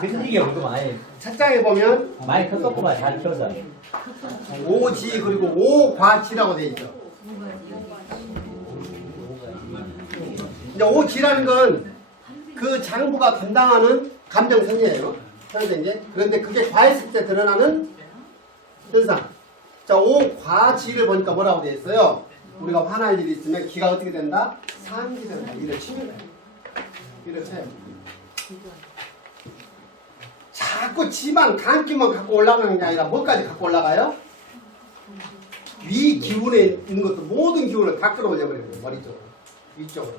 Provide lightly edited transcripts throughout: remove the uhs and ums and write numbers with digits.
근육이 없고 많이 책장에 보면 마이크 섞고만 잘 켜서. 오지 그리고 오과지라고 돼 있죠. 이제 오지라는 건 그 장부가 담당하는 감정선이에요. 현재 그런데 그게 과했을 때 드러나는 현상. 자, 오과지를 보니까 뭐라고 돼 있어요? 우리가 화날 일이 있으면 기가 어떻게 된다? 상기된다. 이를 치면 돼요. 이를 쳐요. 자꾸 지방 간기만 갖고 올라가는 게 아니라 뭐까지 갖고 올라가요? 위 기운에 있는 것도 모든 기운을 다 끌어올려 버려요. 머리 쪽으로, 위쪽으로.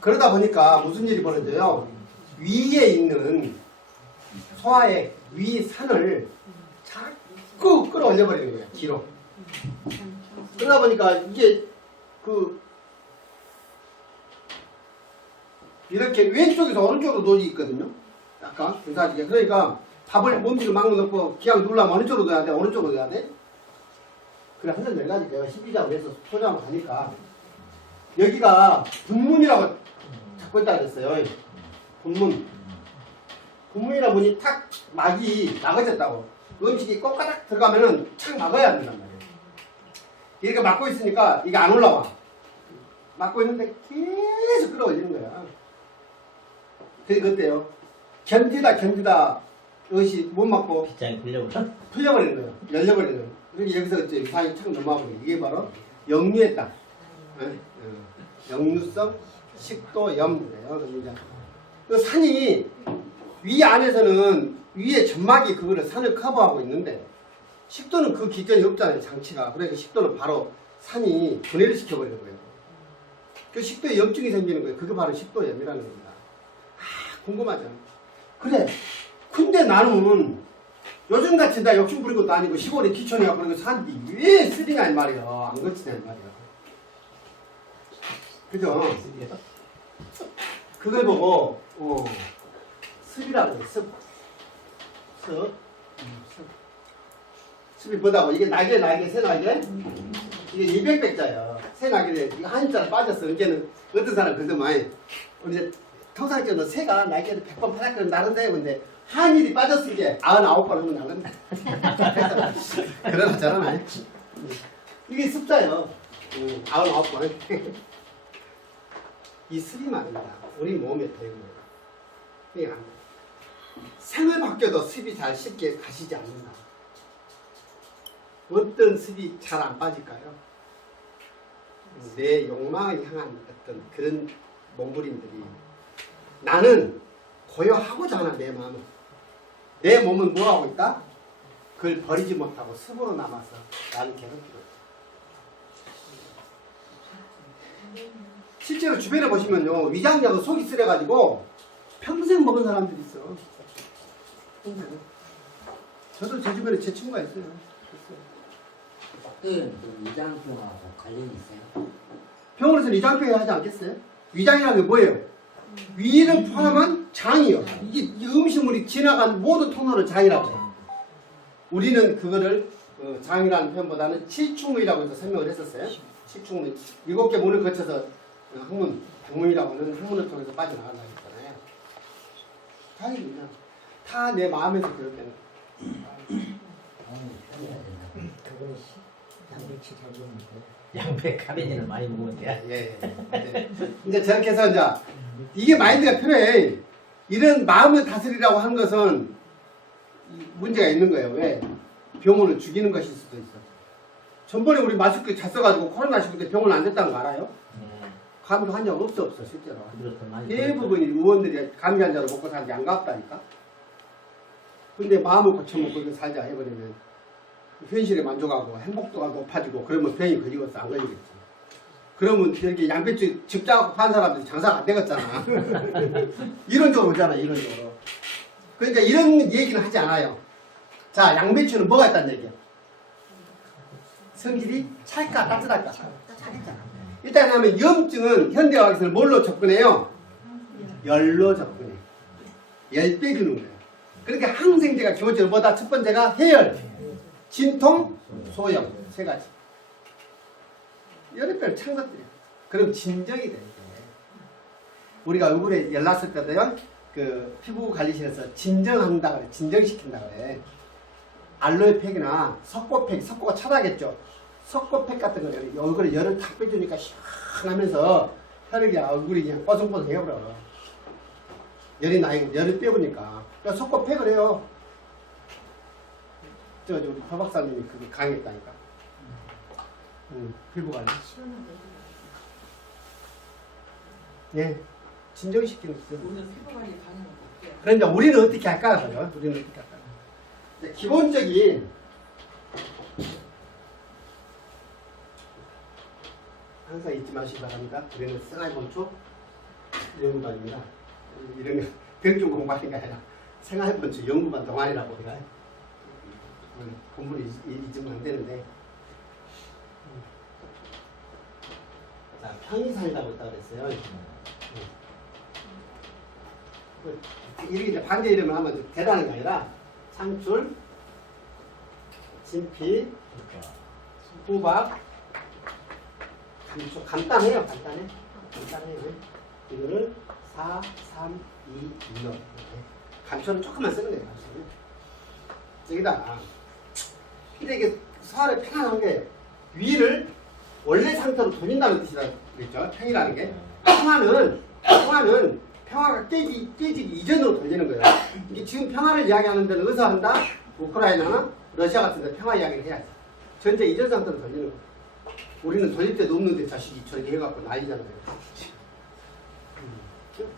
그러다 보니까 무슨 일이 벌어져요? 위에 있는 소화의 위 산을 자꾸 끌어올려 버리는 거예요. 뒤로. 그러다 보니까 이게 이렇게 왼쪽에서 오른쪽으로 놓이 있거든요. 약간 분사지게. 그러니까 밥을 몸집을 막 넣고 기왕 누르려면 어느 쪽으로 넣어야 돼? 오른쪽으로 넣어야 돼? 그래 한번 내가지고 내가 12장을 해서 포장을 하니까 여기가 분문이라고 잡고 있다 그랬어요. 분문이라 보니 탁 막이 막아졌다고. 음식이 꼬까닥 들어가면은 착 막아야 된단 말이에요. 이렇게 막고 있으니까 이게 안 올라와. 막고 있는데 계속 끌어올리는 거야. 그게 어때요? 견디다 의식 못 막고 빗장이 풀려버리는 거예요. 열려버리는 거예요. 그러니까 여기서 이제 이상이 착 넘어가버려요. 이게 바로 역류의 땅. 역류성 식도염이에요. 그 산이 위 안에서는 위에 점막이 그거를 산을 커버하고 있는데 식도는 그 기전이 없잖아요. 장치가. 그러니까 식도는 바로 산이 분해를 시켜버리는 거예요. 그 식도에 염증이 생기는 거예요. 그게 바로 식도염이라는 겁니다. 궁금하죠? 그래. 근데 나는 요즘같이 나 욕심 부린 것도 아니고 시골에 기촌이가 그러고 산디 왜 쓰리냐 이 말이야. 안 거치냐 이 말이야. 그죠? 그걸 보고 습이라고 해. 습이 뭐다고? 이게 날개 새 날개? 이게 200백자야. 새 날개래. 이거 한자로 빠졌어. 이제는 어떤 사람 그래서 많이 우리 이제 통상적으로 새가 날개를 100번 파닥거리면 나른데 근데 한일이 빠졌을 게 99번 하면 나른다. 그러잖아. 이게 습자예요. 99번. 이 습이 말입니다. 우리 몸에 되는 거예요. 그러니까 생을 바뀌어도 습이 잘 쉽게 가시지 않는다. 어떤 습이 잘 안 빠질까요? 내 욕망을 향한 어떤 그런 몸부림들이 나는 고요하고자 하나 내 마음은 내 몸은 뭐하고 있다? 그걸 버리지 못하고 습으로 남아서 나를 괴롭히고 있다. 실제로 주변에 보시면요 위장약을 속이 쓰려가지고 평생 먹은 사람들이 있어. 평생. 저도 제 주변에 제 친구가 있어요. 위장병하고 관련이 있어요? 병원에서는 위장병이 하지 않겠어요? 위장이라는 게 뭐예요? 위를 포함한 장이요. 이게 음식물이 지나간 모든 통로를 장이라고 해요. 우리는 그거를 장이라는 표현보다는 칠충문이라고 해서 설명을 했었어요. 칠충문. 7개 문을 거쳐서 학문, 학문이라고 하는 학문을 통해서 빠져나간다고 했잖아요. 다행입니다. 다 내 마음에서 그렇게는. 그거는 양배추 잘 먹는 거예요. 양배 카베진을 많이 먹으면 돼. 예. 이제 저렇게 해서 이제 이게 마인드가 필요해. 이런 마음을 다스리라고 하는 것은 문제가 있는 거예요. 왜? 병원을 죽이는 것일 수도 있어. 전번에 우리 마스크 잘 써가지고 코로나 시국 때 병원 안 됐다는 거 알아요? 감기 환자 없어 실제로. 대부분이 의원들이 감기 환자로 먹고 사는 게 안 갚다니까. 근데 마음을 고쳐먹고 살자 해버리면 현실에 만족하고 행복도가 높아지고 그러면 병이 걸리겠어 안 걸리겠지. 그러면 이렇게 양배추 집자갖고 판 사람들이 장사가 안 되겠잖아. 이론적으로 오잖아 이론적으로. 그러니까 이런 얘기는 하지 않아요. 자 양배추는 뭐가 있다는 얘기야? 성질이 찰까 따뜻할까? 차겠잖아. 일단 하면 염증은 현대의학에서는 뭘로 접근해요? 열로 접근해. 열 빼주는 거예요. 그러니까 항생제가 기본적으로 뭐다? 첫 번째가 해열, 진통, 소염 세 가지. 열을 찬 것들이야. 그럼 진정이 돼. 우리가 얼굴에 열 났을 때도요. 그 피부 관리실에서 진정한다 그래. 진정시킨다 그래. 알로에팩이나 석고팩, 석고가 차다겠죠. 석고팩 같은 거를 얼굴에 열을 탁 빼주니까 시원하면서 혈액이 얼굴이 그냥 뽀송뽀송해버려. 열을 빼보니까. 그러니까 석고팩을 해요. 우리 박 박사님이 그게 강했다니까. 피부 관리. 시원하게. 네. 진정시키는 거. 오늘 피부 관리 가능한 거 어때요? 그런데 우리는 어떻게 할까요? 우리는 어떻게 할까요? 기본적인 항상 잊지 마시기 바랍니다. 우리는 생활본초 연구반입니다. 이런 거 병준 공부하는 게 아니라 생활본초 연구반 동아리라고 우리가 공부를 잊으면 안 되는데. 자, 편의상이라고 있다고 그랬어요. 이렇게 이제 반대 이름을 하면 좀 대단한 게 아니라 상출, 진피, 호박, 감초. 간단해요. 간단해요. 이거를 4, 3, 2, 1로 감초는 조금만 쓰는 거예요. 감초는. 여기다 이게 소화를 편안한 게 위를 원래 상태로 돌린다는 뜻이라고 그랬죠. 평이라는 게. 평화는 평화가 깨지기 이전으로 돌리는 거예요. 이게 지금 평화를 이야기하는 데는 어디서 한다? 우크라이나나 러시아 같은 데 평화 이야기를 해야지. 전쟁 이전 상태로 돌리는 거예요. 우리는 돌릴 때도 없는데 자식이 저렇게 해갖고 난리잖아요.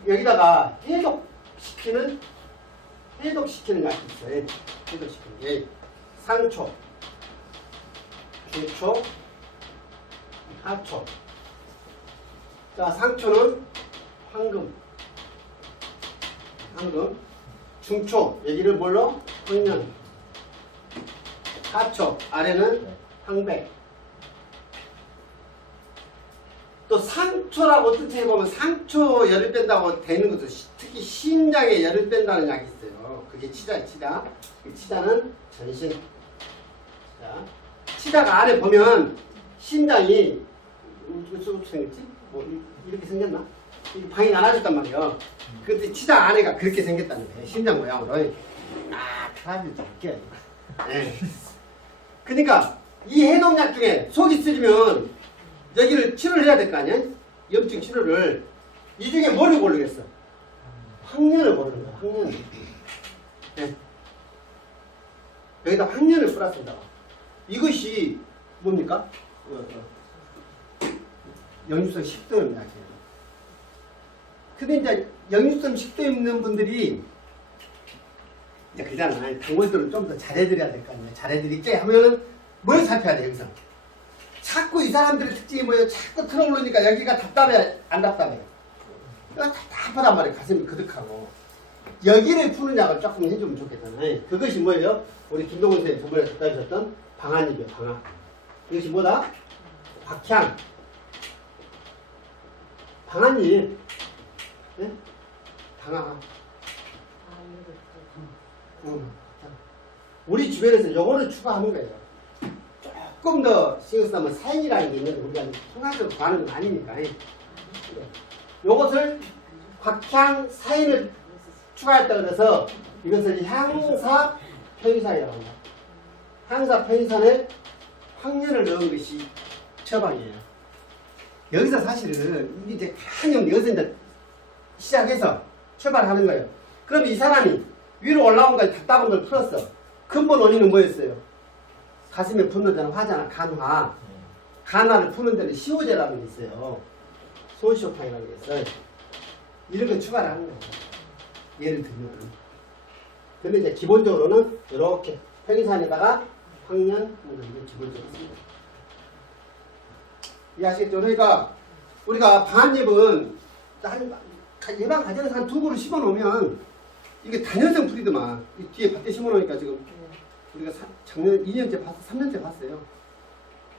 여기다가 해독시키는 약이 있어요. 해독시키는 게 상초, 중초, 하초. 자, 상초는 황금, 중초, 여기를 뭘로? 황년, 하초, 아래는 황백. 또 상초라고 뜻해보면 상초 열을 뺀다고 되는 것도 특히 심장에 열을 뺀다는 약이 있어요. 그게 치자예요. 치자는 전신. 자, 치자가 안에 보면 심장이 어떻게 생겼지? 뭐 이렇게 생겼나? 이 방이 나눠졌단 말이에요. 그때 치자 안에가 그렇게 생겼다는 거예요. 심장 모양으로. 사람이 좀 웃겨. 네. 그러니까 이 해독약 중에 속이 쓰리면 여기를 치료를 해야 될 거 아니야? 염증 치료를. 이 중에 뭐를 고르겠어? 황년을 고르는 거야. 황년. 네. 여기다 황년을 뿌렸습니다. 이것이 뭡니까? 역류성 식도염 약이에요. 근데 이제 역류성 식도염 있는 분들이 이제 그잖아요. 당뇨들은 좀 더 잘해드려야 될 거 아니에요. 잘해드릴게 하면은 뭘 살펴야 돼, 여기서? 자꾸 이 사람들의 특징이 뭐예요? 자꾸 틀어오르니까 여기가 답답해, 안 답답해? 여기가 답답하단 말이에요. 가슴이 그득하고. 여기를 푸는 약을 조금 해주면 좋겠잖아요. 그것이 뭐예요? 우리 김동훈 선생님 저번에 갖다 주셨던 방안이죠, 방안. 이것이 뭐다? 박향. 방안잎. 네? 방아. 우리 주변에서 요거를 추가하는 거예요. 조금 더 신경 쓰면 사인이라는 게 있는데 우리가 통합적으로 가는 건 아니니까. 요것을 곽향 사인을 추가했다 그래서 이것을 향사 편의산이라고 합니다. 향사 편의산에 황년을 넣은 것이 처방이에요. 여기서 사실은 이제 한영 여기서 이제 시작해서 출발하는 거예요. 그럼 이 사람이 위로 올라온 걸 답답한 걸 풀었어. 근본 원인은 뭐였어요? 가슴에 붙는 데는 화잖아. 간화. 간화를 푸는 데는 시호제라는 게 있어요. 소시오탕이라는 게 있어요. 이런 걸 추가를 하는 거예요. 예를 들면. 근데 이제 기본적으로는 이렇게 편의산에다가 황년 넣는 게 기본적으로 씁니다. 이해하시겠죠? 그러니까 우리가 방한잎은 예방 과정에서 한 2그루 심어 놓으면 이게 단연성 풀이더만. 이 뒤에 밭에 심어 놓으니까 지금 우리가 작년 2년째 봤어, 3년째 봤어요.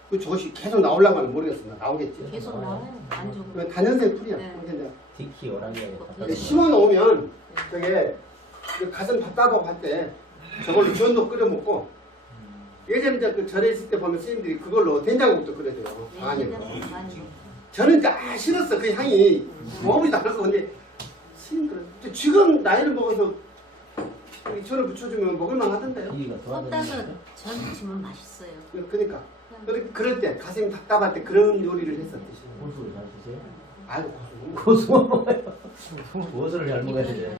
그 저것이 계속 나오려고 하면 모르겠습니다. 나오겠지. 계속 나와요. 안 좋고. 단연성 풀이야. 네. 디키 오랑이가 네. 심어 놓으면 저게 가슴 답답하고 할 때 저걸로 전도 끓여 먹고 예전에 그 절에 있을 때 보면 스님들이 그걸로 된장국도 끓여줘요. 방안잎으로. 저는 싫었어. 그 향이 몸이 나라고 근데 힘들어. 지금 나이를 먹어서 이 전을 붙여주면 먹을만 하던데요. 이가 꼭 따서 전 부치면 맛있어요. 그러니까 그럴 때 가슴이 답답할 때 그런 요리를 했었듯이. 고수를 잘 드세요? 아유 고수. 고수 먹어요. 고수를 잘 먹어야 되죠.